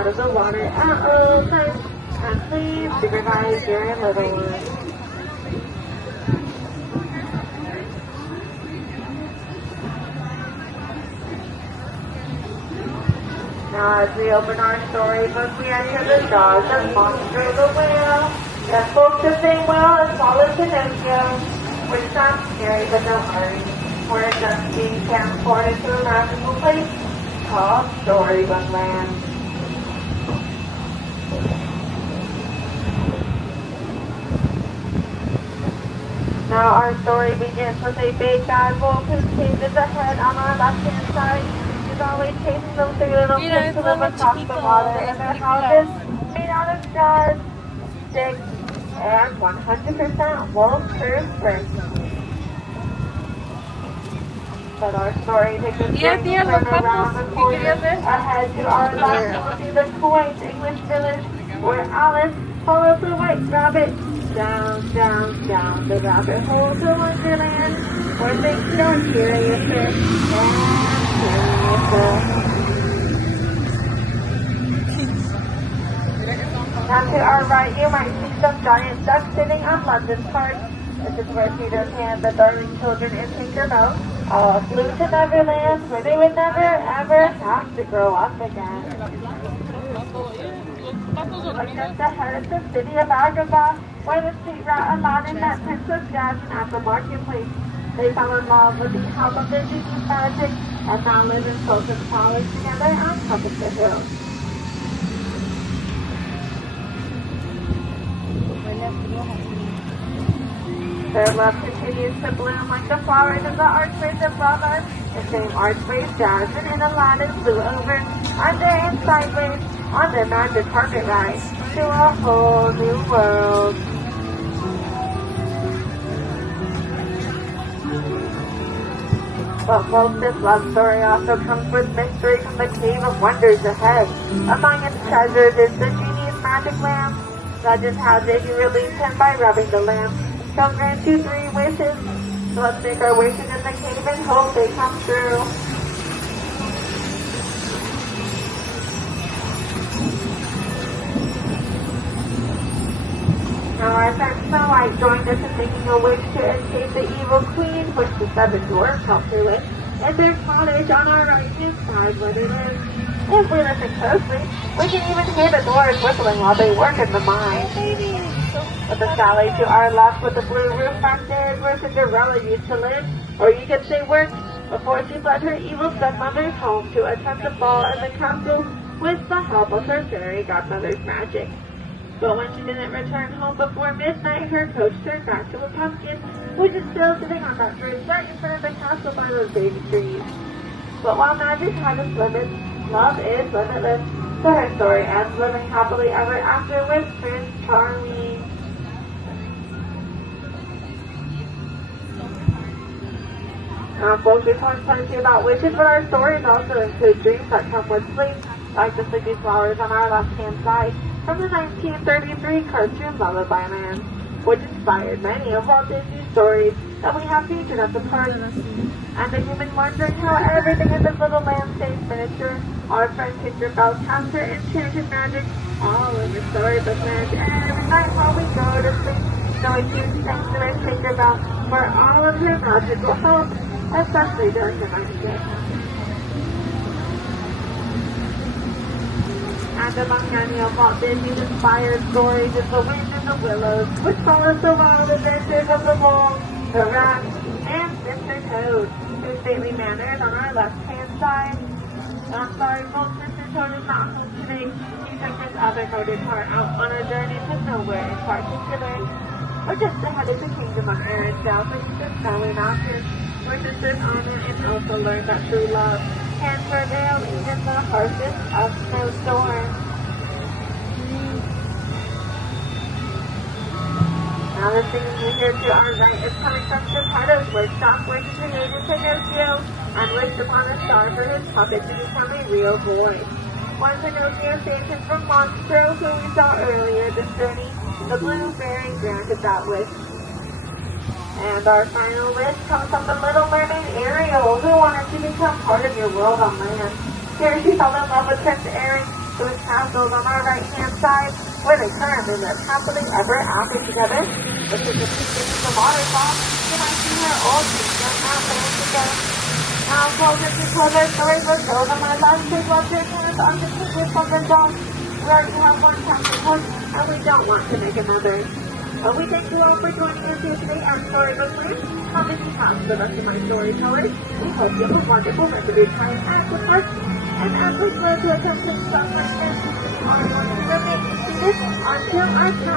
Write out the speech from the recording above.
out of the water at all times. And please supervise your little ones. Now as we open our storybook, we enter the jaws of Monster the Whale. That spoke the same well as swallowed Pinocchio, which sounds scary, but don't worry. We're just being transported to a magical place called Storybook Land. Now our story begins with a big bad wolf whose cave is ahead on our left-hand side. He's always chasing those three little kids who live across the water in their houses made out of jars, sticks, and 100% wolf-proof bricks. But our story takes us around the corner ahead to our left. We'll see the quaint English village where Alice follows the white rabbit down, down, down the rabbit hole to Wonderland, where things get curiouser and curiouser. Now to our right, you might see some giant ducks sitting on London Park. This is where Peter Pan, the darling children, and Tinkerbell all flew to Neverland, where they would never, ever have to grow up again. Just ahead is the city of Agrabah, where the street rat Aladdin met Princess Jasmine at the marketplace. They fell in love with the help of their genie's magic, and now live in close college together on top of the hill. Their love continues to bloom like the flowers of the archways above us. The same archways Jasmine and Aladdin flew over, under and sideways, on their magic carpet ride, to a whole new world. But folks, this love story also comes with mystery from the Cave of Wonders ahead. Among its treasures is the genie's magic lamp. Legend has it you release him by rubbing the lamp. He'll grant you 3 wishes. So let's make our wishes in the cave and hope they come true. Now our friend Snow White joined us in making a wish to escape the evil queen, which the 7 dwarfs helped her with, at their cottage on our right-hand side where they live. If we listen closely, we can even hear the doors whistling while they work in the mine. But the chalet to our left with the blue roof back there is where Cinderella used to live, or you could say worked, before she fled her evil stepmother's home to attempt a ball in the castle with the help of her fairy godmother's magic. But when she didn't return home before midnight, her coach turned back to a pumpkin, which is still sitting on that bridge right in front of the castle by those baby trees. But while magic has its limits, love is limitless. So her story ends living happily ever after with Prince Charming. Now, folks, we talked plenty about wishes, but our stories also include dreams that come with sleep, like the sleepy flowers on our left-hand side, from the 1933 cartoon Lullaby Land, which inspired many of Walt Disney's stories that we have featured at the park. And the human wondering how everything in this little land stays miniature, our friend Tinkerbell cast her enchanted magic all over Storybook Land every night while we go to sleep. So a huge thanks to Miss Tinkerbell for all of her magical help, especially during the night shift. And among many of Walt Disney's inspired stories is The Wind in the Willows, which follows the wild adventures of the mole, the rat, and Mr. Toad, whose stately manner is on our left-hand side. I'm sorry, folks, Mr. Toad is not home today. He took his other motor car out on a journey to nowhere in particular. We're just ahead of the kingdom of Arendelle, so he's just going after. Where sisters honor and also learn that true love can prevail even the harshest of snowstorms. Now the singing you hear to our right is coming from Geppetto's workshop, where he created Pinocchio and wished upon a star for his puppet to become a real boy. When Pinocchio saved him from Monstro, who we saw earlier this journey, the blue fairy granted that wish. And our final wish comes from the Little Mermaid Ariel, who wanted to become part of your world on land. Here she fell in love with Prince Aaron, whose castles on our right-hand side, where they currently live happily ever after together. This is the peak beneath the waterfall. You might see her old kingdom happening together. Now closer to closer, Storybook goes on my last take love your hands on the ticket from the dog. We already have one captain hook, and we don't want to make another. But we thank you all for joining us here today at Storybook Land. Come and past the rest of my storytellers. We hope you have a wonderful rest of your time at the park. And as we plan to attempt to stop our guests, we are going to remain seated until our count.